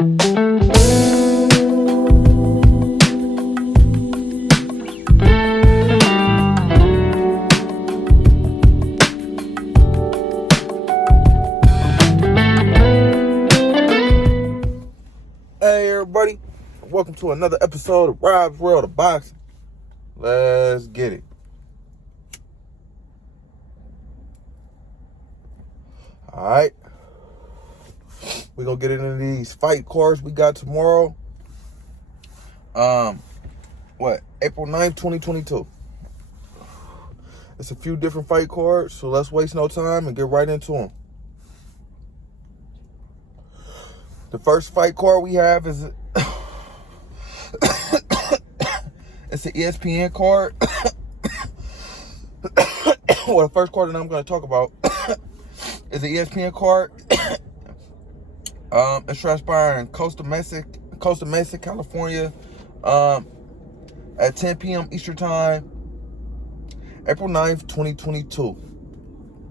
Hey everybody, welcome to another episode of Rob's World of Boxing. Let's get it. Alright. We're gonna get into these fight cards we got tomorrow. April 9th, 2022. It's a few different fight cards, so let's waste no time and get right into them. The first fight card we have is it's an Espn card. Well, the first card that I'm going to talk about is the Espn card. It's transpiring in Costa Mesa, California, at 10 p.m. Eastern Time, April 9th, 2022.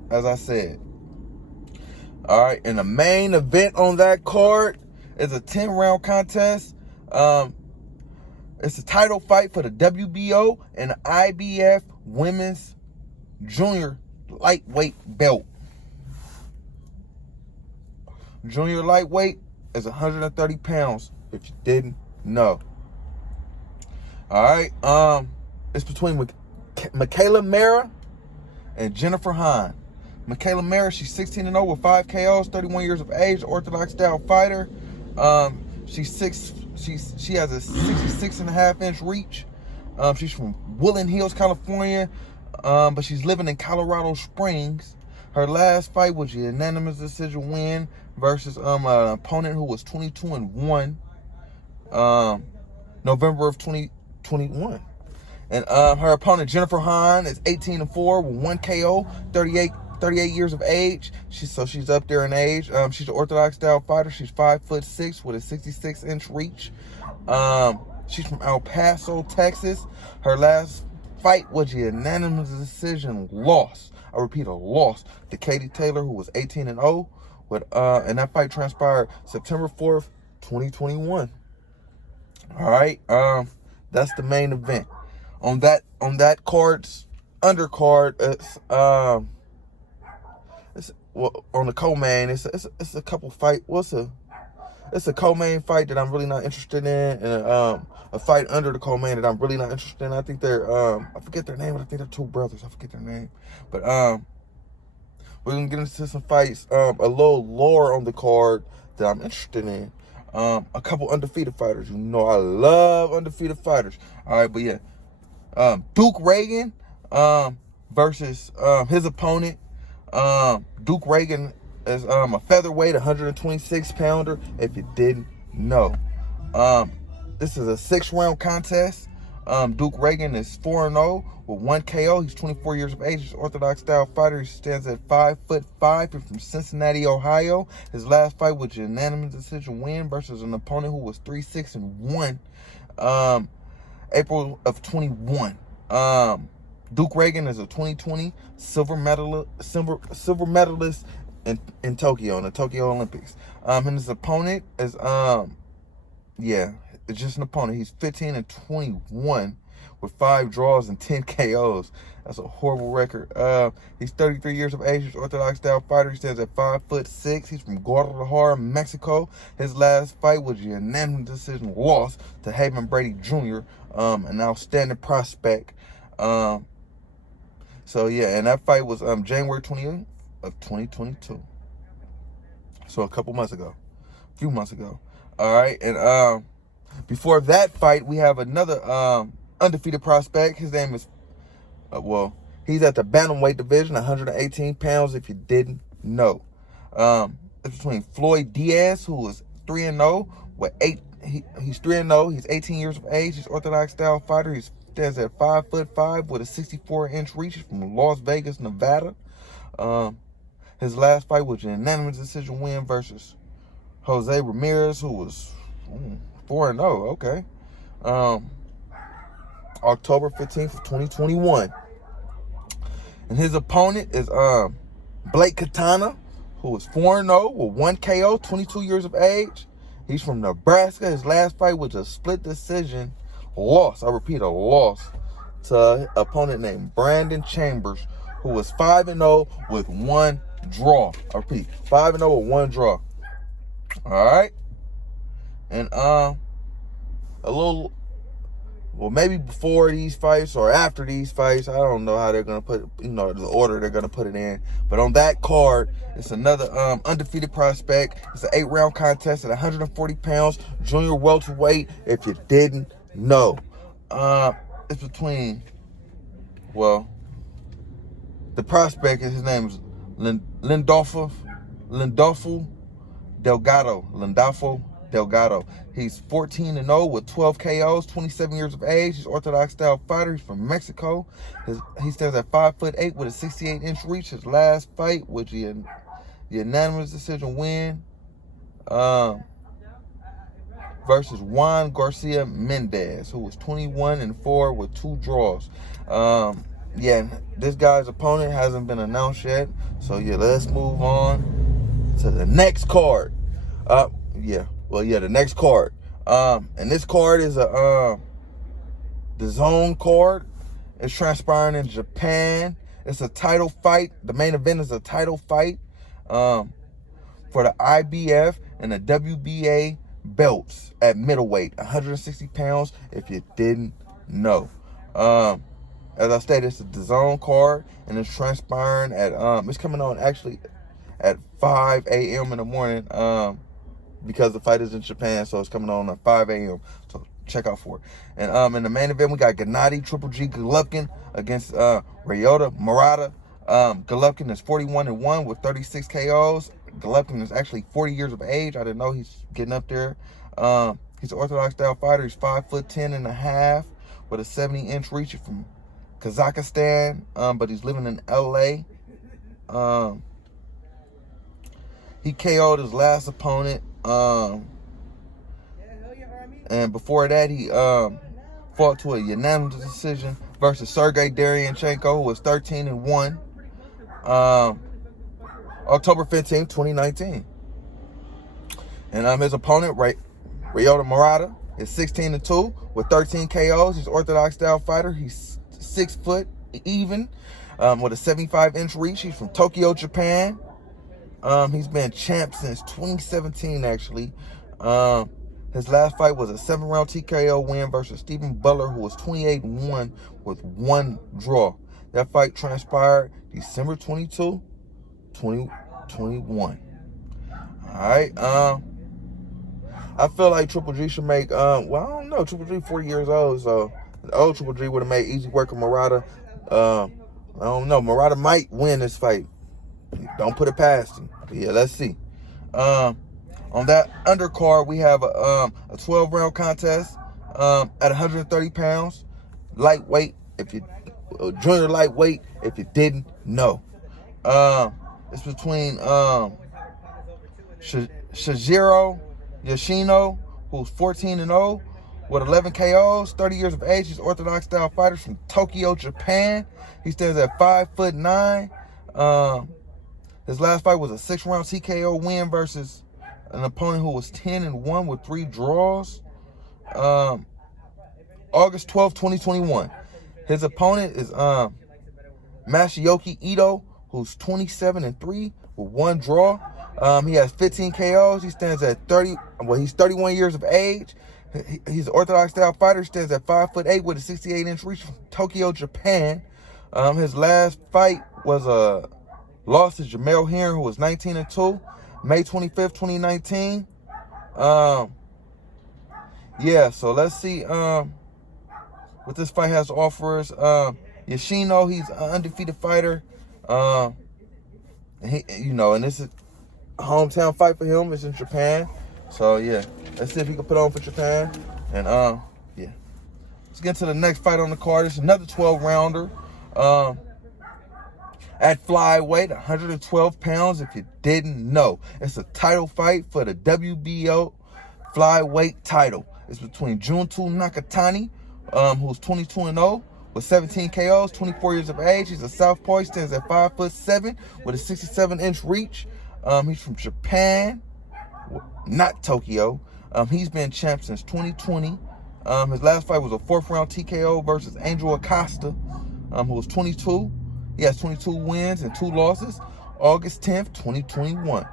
As I said. All right, and the main event on that card is a 10-round contest. It's a title fight for the WBO and the IBF Women's Junior Lightweight belt. Junior lightweight is 130 pounds, if you didn't know. All right, it's between Michaela Mara and Jennifer Hahn. Michaela Mara, she's 16-0 with 5 KOs, 31 years of age, orthodox style fighter. She has a 66.5-inch reach. She's from Woodland Hills, California, but she's living in Colorado Springs. Her last fight was a unanimous decision win versus an opponent who was 22-1, November of 2021. And her opponent, Jennifer Hahn, is 18-4 with 1 KO, 38 years of age. She's up there in age. She's an orthodox style fighter. She's 5'6" with a 66-inch reach. She's from El Paso, Texas. Her last fight was a unanimous decision loss. I repeat, a loss to Katie Taylor, who was 18-0. And that fight transpired September 4th, 2021. All right. That's the main event. On that card's undercard, on the co-main, it's a couple fight. It's a co-main fight that I'm really not interested in, and a fight under the co-main that I'm really not interested in. I think they're I forget their name, but I think they're two brothers. I forget their name, but we're gonna get into some fights a little lower on the card that I'm interested in. A couple undefeated fighters. You know I love undefeated fighters. All right, but yeah, Duke Reagan versus his opponent. Duke Reagan is a featherweight, 126-pounder, if you didn't know. This is a 6-round contest. Duke Reagan is 4-0 with 1 KO. He's 24 years of age. He's an orthodox style fighter. He stands at 5'5". He's from Cincinnati, Ohio. His last fight was a unanimous decision win versus an opponent who was 3-6-1, April of 21. Duke Reagan is a 2020 silver medalist in Tokyo, in the Tokyo Olympics. And his opponent is it's just an opponent. He's 15-21 with 5 draws and 10 KOs. That's a horrible record. He's 33 years of age. He's an orthodox style fighter. He stands at 5'6". He's from Guadalajara, Mexico. His last fight was a unanimous decision loss to Hahn Brady Jr., an outstanding prospect. So yeah, and that fight was January 20th of 2022. So a few months ago. All right, and before that fight, we have another undefeated prospect. His name is he's at the bantamweight division, 118 pounds, if you didn't know. It's between Floyd Diaz, who is 3-0 with 8. He's 3-0. He's 18 years of age. He's orthodox style fighter. He stands at 5'5" with a 64-inch reach. He's from Las Vegas, Nevada. His last fight was an unanimous decision win versus Jose Ramirez, who was 4-0. Okay. October 15th of 2021. And his opponent is Blake Katana, who is 4-0 with 1 KO, 22 years of age. He's from Nebraska. His last fight was a split decision loss. I repeat, a loss to an opponent named Brandon Chambers, who was 5-0 with 1 draw. I repeat, 5-0 with 1 draw. All right. And a little, well, maybe before these fights or after these fights, I don't know how they're gonna put, the order they're gonna put it in. But on that card, it's another undefeated prospect. It's an 8-round contest at 140 pounds, junior welterweight. If you didn't know, it's between, well, the prospect, his name is Lindolfo Delgado. He's 14-0 with 12 KOs, 27 years of age. He's orthodox style fighter. He's from Mexico. He stands at 5'8" with a 68-inch reach. His last fight was the unanimous decision win versus Juan Garcia Mendez, who was 21-4 with 2 draws. Yeah, this guy's opponent hasn't been announced yet. So yeah, let's move on to the next card. The next card. And this card is the zone card. It's transpiring in Japan. It's a title fight. The main event is a title fight for the IBF and the WBA belts at middleweight, 160 pounds, if you didn't know. As I stated, it's a zone card, and it's transpiring at, it's coming on actually at 5 a.m. in the morning, because the fight is in Japan, so it's coming on at 5 a.m. So check out for it. And in the main event, we got Gennady Triple G Golovkin against Ryota Morata. Golovkin is 41-1 with 36 KOs. Golovkin is actually 40 years of age. I didn't know he's getting up there. He's an orthodox style fighter. He's 5'10.5" with a 70-inch reach from Kazakhstan, but he's living in LA. He KO'd his last opponent. And before that, he fought to a unanimous decision versus Sergey Deryanchenko, who was 13-1. October 15th, 2019. And his opponent, Ryota Morata, is 16-2 with 13 KOs. He's an orthodox style fighter. He's 6 foot even, with a 75-inch reach. He's from Tokyo, Japan. He's been champ since 2017, actually. His last fight was a 7-round TKO win versus Stephen Butler, who was 28-1 with 1 draw. That fight transpired December 22, 2021. All right. I feel like Triple G should make, I don't know, Triple G 40 years old, so the old Triple G would have made easy work of Morata. I don't know. Morata might win this fight. Don't put it past him. But yeah, let's see. On that undercard, we have a 12-round contest at 130 pounds, lightweight. Junior lightweight, if you didn't know. It's between Shijiro Yoshino, who's 14-0 with 11 KOs, 30 years of age. He's orthodox style fighter from Tokyo, Japan. He stands at 5'9". His last fight was a 6-round TKO win versus an opponent who was 10-1 with 3 draws. August 12, 2021. His opponent is Masayoshi Ito, who's 27-3 with 1 draw. He has 15 KOs. He stands at 30. Well, he's 31 years of age. He's an orthodox style fighter. Stands at 5'8" with a 68-inch reach from Tokyo, Japan. His last fight was a loss to Jamel Heron, who was 19-2, May 25th, 2019. Yeah, so let's see what this fight has to offer us. Yoshino, he's an undefeated fighter. And this is a hometown fight for him. It's in Japan. So yeah, let's see if he can put on for Japan. And yeah. Let's get to the next fight on the card. It's another 12-rounder. At flyweight, 112 pounds, if you didn't know. It's a title fight for the WBO flyweight title. It's between Junto Nakatani, who's 22-0 with 17 KOs, 24 years of age. He's a southpaw. He stands at 5'7" with a 67-inch reach. He's from Japan, not Tokyo. He's been champ since 2020. His last fight was a 4th round TKO versus Angel Acosta, who was 22. He has 22 wins and 2 losses. August 10th, 2021.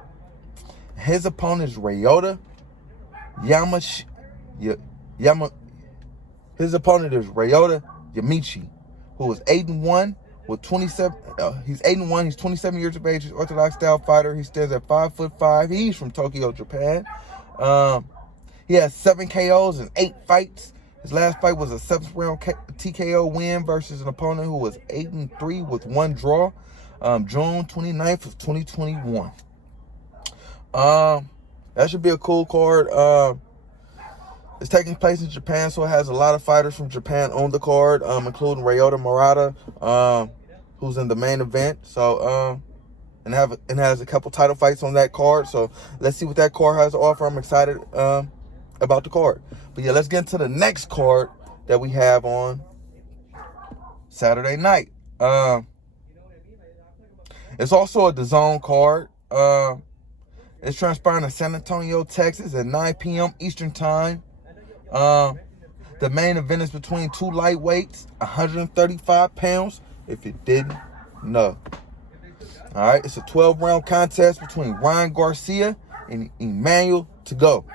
His opponent is Ryota His opponent is Ryota Yamichi, who is 8-1 with 27. He's 8-1. He's 27 years of age. He's orthodox style fighter. He stands at 5'5". He's from Tokyo, Japan. He has 7 KOs and 8 fights. His last fight was a 7th round TKO win versus an opponent who was 8-3 with 1 draw. June 29th of 2021. That should be a cool card. It's taking place in Japan, so it has a lot of fighters from Japan on the card, including Ryota Morata, who's in the main event. So, and has a couple title fights on that card. So let's see what that card has to offer. I'm excited about the card. But yeah, let's get into the next card that we have on Saturday night. It's also a DAZN card. It's transpiring in San Antonio, Texas at 9 p.m. Eastern Time. The main event is between 2 lightweights, 135 pounds, if you didn't know. All right, it's a 12-round contest between Ryan Garcia and Emmanuel Togo.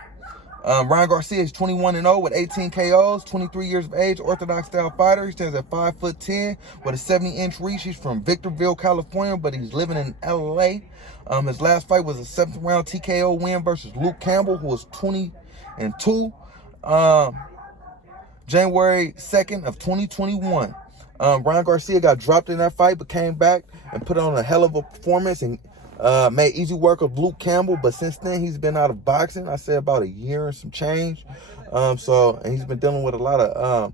Ryan Garcia is 21-0 with 18 KOs, 23 years of age, orthodox style fighter. He stands at 5'10" with a 70-inch reach. He's from Victorville, California, but he's living in LA. His last fight was a 7th round TKO win versus Luke Campbell, who was 20-2. January 2nd of 2021. Ryan Garcia got dropped in that fight, but came back and put on a hell of a performance and made easy work of Luke Campbell. But since then, he's been out of boxing. I say about a year and some change. And he's been dealing with a lot of,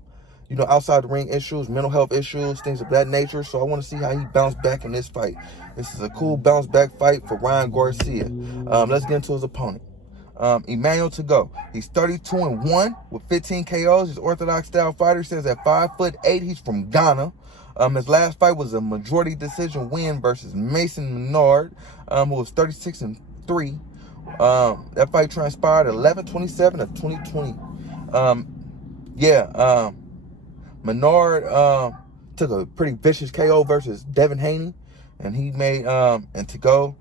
outside the ring issues, mental health issues, things of that nature. So I want to see how he bounced back in this fight. This is a cool bounce back fight for Ryan Garcia. Let's get into his opponent. Emmanuel Togo. He's 32-1 with 15 KOs. He's orthodox style fighter. He stands at 5'8". He's from Ghana. His last fight was a majority decision win versus Mason Menard, who was 36-3. That fight transpired 11/27 of 2020. Menard took a pretty vicious KO versus Devin Haney, and he made and Togo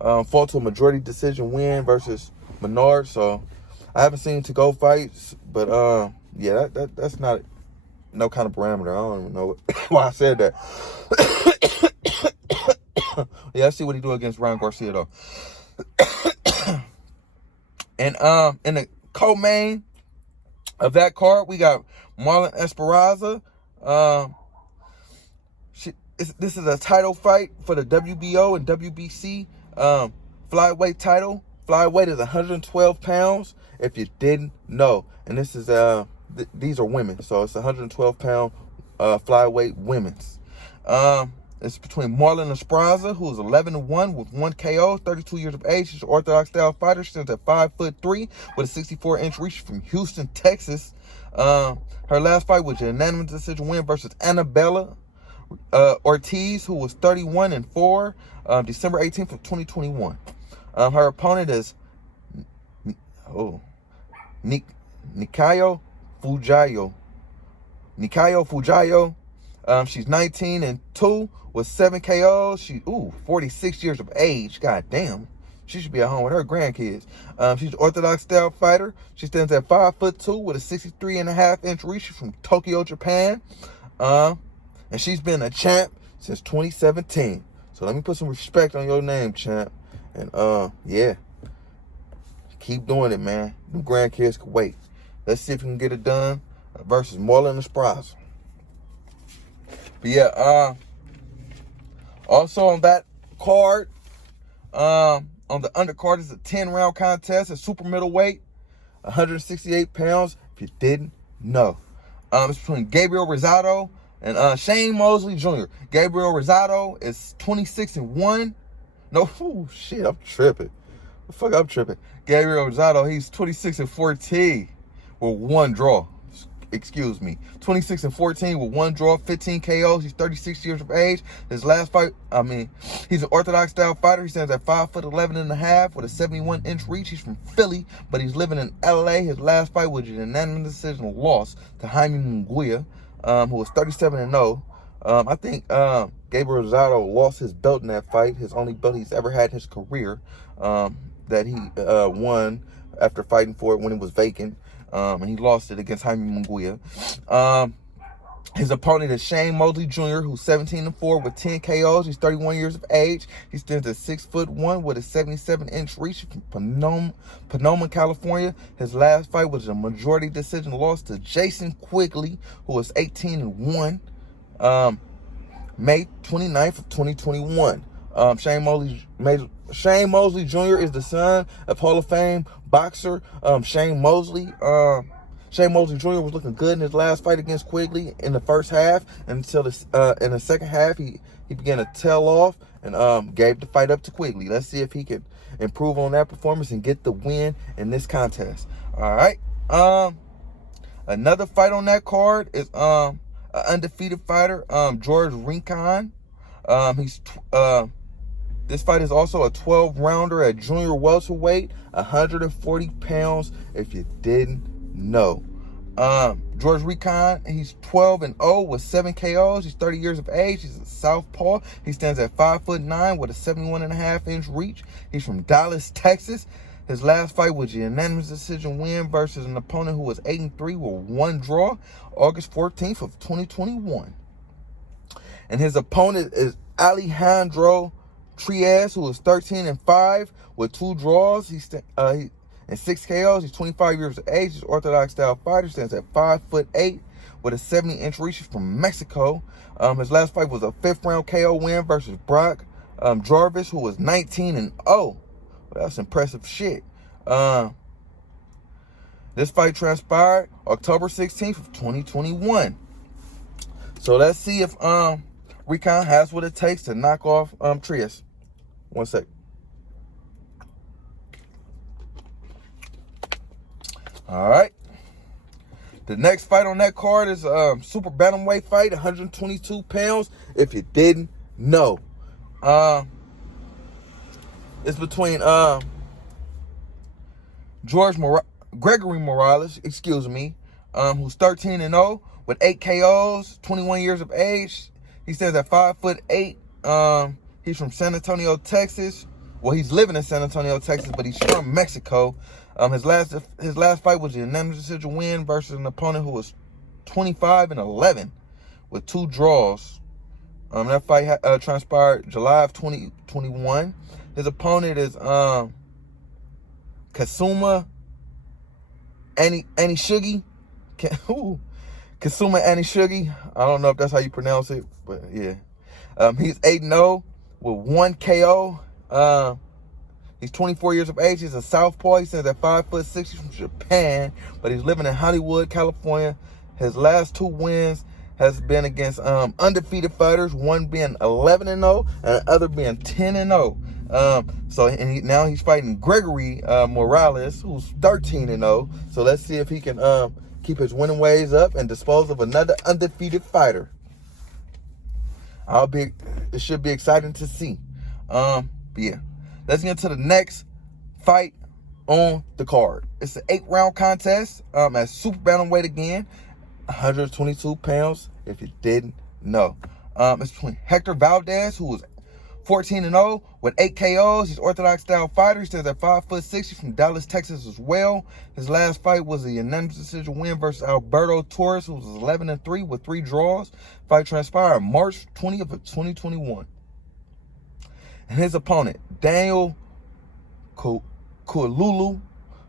fought to a majority decision win versus Menard. So I haven't seen Togo fights, but that's not no kind of parameter. I don't even know why I said that. Yeah, let's see what he do against Ryan Garcia though. And in the co-main of that card, we got Marlon Esperazza. This is a title fight for the WBO and WBC flyweight title. Flyweight is 112 pounds, if you didn't know. And this is these are women, so it's 112-pound flyweight women's. It's between Marlon Esperazza, who is 11-1 with 1 KO, 32 years of age. She's an orthodox style fighter. She stands at 5'3" with a 64-inch reach from Houston, Texas. Her last fight was a unanimous decision win versus Annabella Ortiz, who was 31-4, December 18th of 2021. Her opponent is Nikayo Fujayo. She's 19-2 with 7 KOs. She 46 years of age. God damn. She should be at home with her grandkids. She's an orthodox style fighter. She stands at 5'2" with a 63.5-inch reach. She's from Tokyo, Japan. And she's been a champ since 2017. So let me put some respect on your name, champ. And yeah, keep doing it, man. Them grandkids can wait. Let's see if we can get it done versus Marlon Esperazza. But yeah, also on that card, on the undercard is a 10-round contest at super middleweight, 168 pounds. If you didn't know, it's between Gabriel Rosado and Shane Mosley Jr. Gabriel Rosado is 26-1. No, shit, I'm tripping. The fuck, I'm tripping. Gabriel Rosado, he's 26-14 with 1 draw. excuse me, 26-14 with 1 draw, 15 KOs. He's 36 years of age. His last fight, he's an orthodox style fighter. He stands at 5'11.5" with a 71-inch reach. He's from Philly, but he's living in LA. His last fight was a unanimous decision loss to Hahn, who was 37-0. I think Gabriel Rosado lost his belt in that fight, his only belt he's ever had in his career, that he won after fighting for it when it was vacant, and he lost it against Jaime Munguia. His opponent is Shane Mosley Jr., who's 17-4 with 10 KOs. He's 31 years of age. He stands at 6'1" with a 77-inch reach from Sonoma, California. His last fight was a majority decision loss to Jason Quigley, who was 18-1. May 29th of 2021. Shane Mosley Jr. is the son of Hall of Fame boxer Shane Mosley. Shane Mosley Jr. was looking good in his last fight against Quigley in the first half, until in the second half he began to tail off and gave the fight up to Quigley. Let's see if he can improve on that performance and get the win in this contest. All right. Another fight on that card is an undefeated fighter, George Recon. This fight is also a 12-rounder at junior welterweight, 140 pounds, if you didn't know. George Recon, he's 12-0 with 7 KOs. He's 30 years of age. He's a southpaw. He stands at 5'9" with a 71.5-inch reach. He's from Dallas, Texas. His last fight was a unanimous decision win versus an opponent who was 8-3 with 1 draw, August 14th of 2021. And his opponent is Alejandro Trias, who is 13-5 with 2 draws. And 6 KOs. He's 25 years of age. He's orthodox style fighter. Stands at 5'8" with a 70-inch reach. He's from Mexico. His last fight was a 5th-round KO win versus Brock Jarvis, who was 19-0. Well, that's impressive shit. This fight transpired October 16th of 2021. So let's see if Recon has what it takes to knock off Trias. One sec. All right. The next fight on that card is a super bantamweight fight, 122 pounds, if you didn't know. It's between Gregory Morales, who's 13-0 with 8 KOs, 21 years of age. He stands at 5'8". He's from San Antonio, Texas. Well, he's living in San Antonio, Texas, but he's from Mexico. His last fight was a unanimous decision win versus an opponent who was 25-11 with 2 draws. That fight transpired July of 2021. His opponent is Kasuma Anishigi. Kasuma Anishigi. I don't know if that's how you pronounce it, but yeah. He's 8-0 with 1 KO. He's 24 years of age. He's a southpaw. He stands at 5'6". He's from Japan, but he's living in Hollywood, California. His last 2 wins has been against undefeated fighters, one being 11-0 and the other being 10-0. Now he's fighting Gregory Morales, who's 13-0. So let's see if he can keep his winning ways up and dispose of another undefeated fighter. It should be exciting to see. But yeah, let's get to the next fight on the card. It's an 8-round contest at super bantamweight again, 122 pounds, if you didn't know. It's between Hector Valdez, who was 14-0 with 8 KOs. He's orthodox style fighter. He stands at 5'6". He's from Dallas, Texas as well. His last fight was a unanimous decision win versus Alberto Torres, who was 11-3 with 3 draws. Fight transpired March 20th of 2021. And his opponent, Daniel Kululu,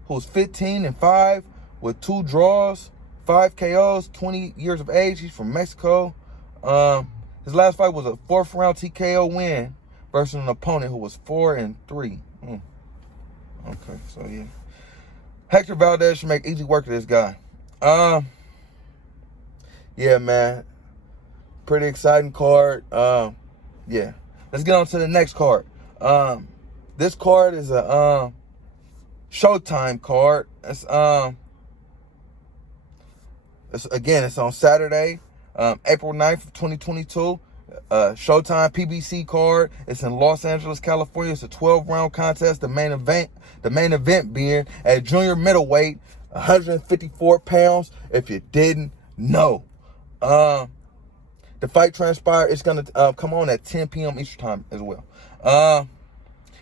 who's 15-5 with 2 draws, 5 KOs, 20 years of age. He's from Mexico. His last fight was a 4th-round TKO win versus an opponent who was 4-3. Okay, so yeah. Hector Valdez should make easy work of this guy. Yeah, man. Pretty exciting card. Yeah. Let's get on to the next card. This card is a Showtime card. It's It's on Saturday, April 9th of 2022. Showtime PBC card. It's in Los Angeles, California. It's a 12-round contest. The main event being at junior middleweight, 154 pounds. If you didn't know, the fight transpire. It's gonna come on at 10 p.m. Eastern time as well.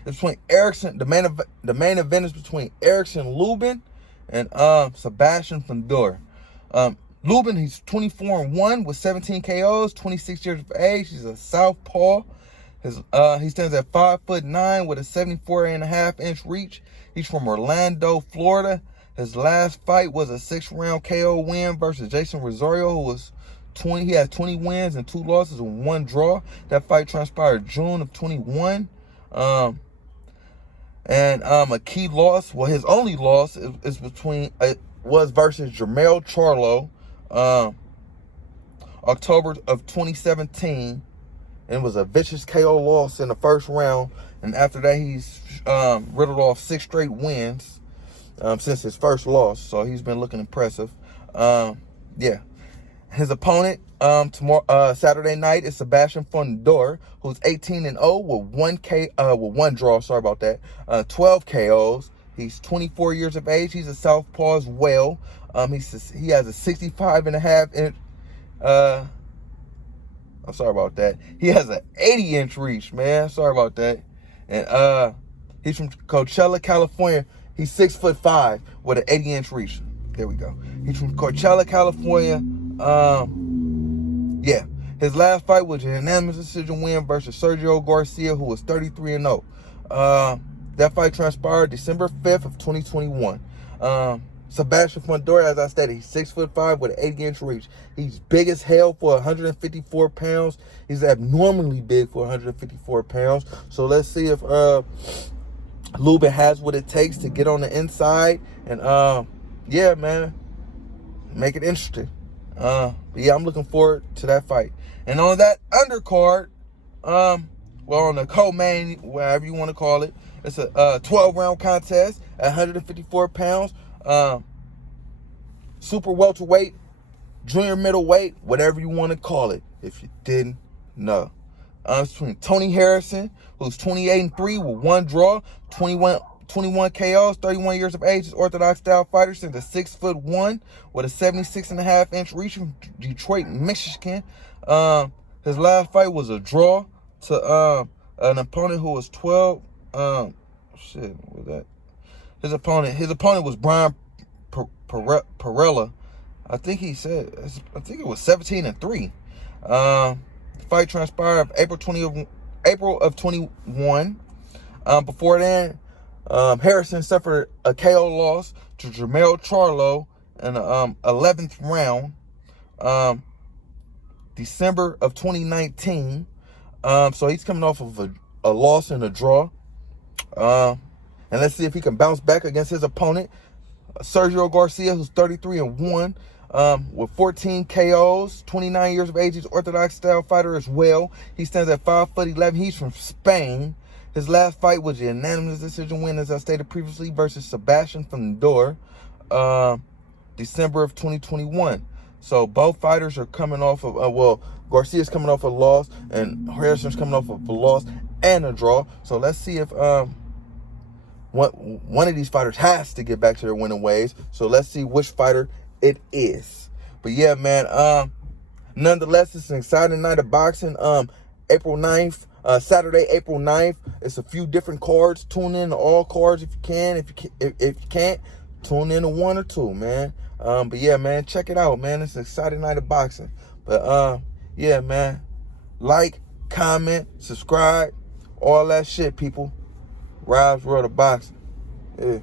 It's between Erickson. The main event is between Erickson Lubin and Sebastian Fronder. Lubin, he's 24-1 with 17 KOs, 26 years of age. He's a southpaw. He stands at 5'9" with a 74.5-inch reach. He's from Orlando, Florida. His last fight was a 6-round KO win versus Jason Rosario, who was 20. He has 20 wins and 2 losses and 1 draw. That fight transpired June of 21. A key loss, well, his only loss was versus Jermell Charlo, October of 2017, and it was a vicious KO loss in the first round. And after that, he's riddled off 6 straight wins since his first loss. So he's been looking impressive. Yeah. His opponent tomorrow, Saturday night, is Sebastian Fronder, who's 18-0 with one draw. Sorry about that. 12 KOs. He's 24 years of age. He's a southpaw as well. He has a 65.5-inch. I'm sorry about that. He has an 80-inch reach, man. Sorry about that. And he's from Coachella, California. He's 6'5" with an 80-inch reach. There we go. He's from Coachella, California. Yeah. His last fight was a unanimous decision win versus Sergio Garcia, who was 33-0. That fight transpired December 5th of 2021. Sebastian Fronder, as I stated, he's 6'5" with an 80-inch reach. He's big as hell for 154 pounds. He's abnormally big for 154 pounds. So let's see if Lubin has what it takes to get on the inside. And yeah, man, make it interesting. But yeah, I'm looking forward to that fight. And on that undercard, well, on the co-main, whatever you want to call it, it's a 12-round contest at 154 pounds. Super welterweight, junior middleweight, whatever you want to call it, if you didn't know. It's between Tony Harrison, who's 28-3 with 1 draw, 21 KOs, 31 years of age, is orthodox style fighter, since a 6'1" with a 76.5-inch reach from Detroit, Michigan. His last fight was a draw to an opponent who was 12. Shit, what was that? His opponent was Brian Perella. I think it was 17-3. Fight transpired April of 21. Before then, Harrison suffered a KO loss to Jermell Charlo in the 11th round, December of 2019. So he's coming off of a loss and a draw. And let's see if he can bounce back against his opponent, Sergio Garcia, who's 33-1, with 14 KOs, 29 years of age. He's orthodox style fighter as well. He stands at 5'11". He's from Spain. His last fight was a unanimous decision win, as I stated previously, versus Sebastian Fronder, December of 2021. So both fighters are coming off of, Garcia's coming off a loss, and Harrison's coming off of a loss and a draw. So let's see if one of these fighters has to get back to their winning ways. So let's see which fighter it is. But yeah, man, nonetheless, it's an exciting night of boxing. April 9th, Saturday, April 9th. It's a few different cards. Tune in to all cards if you can. If you can't, tune in to 1 or 2, man. But yeah, man, check it out, man. It's an exciting night of boxing. But yeah, man, like, comment, subscribe, all that shit, people. Rob's World of Boxing. Yeah.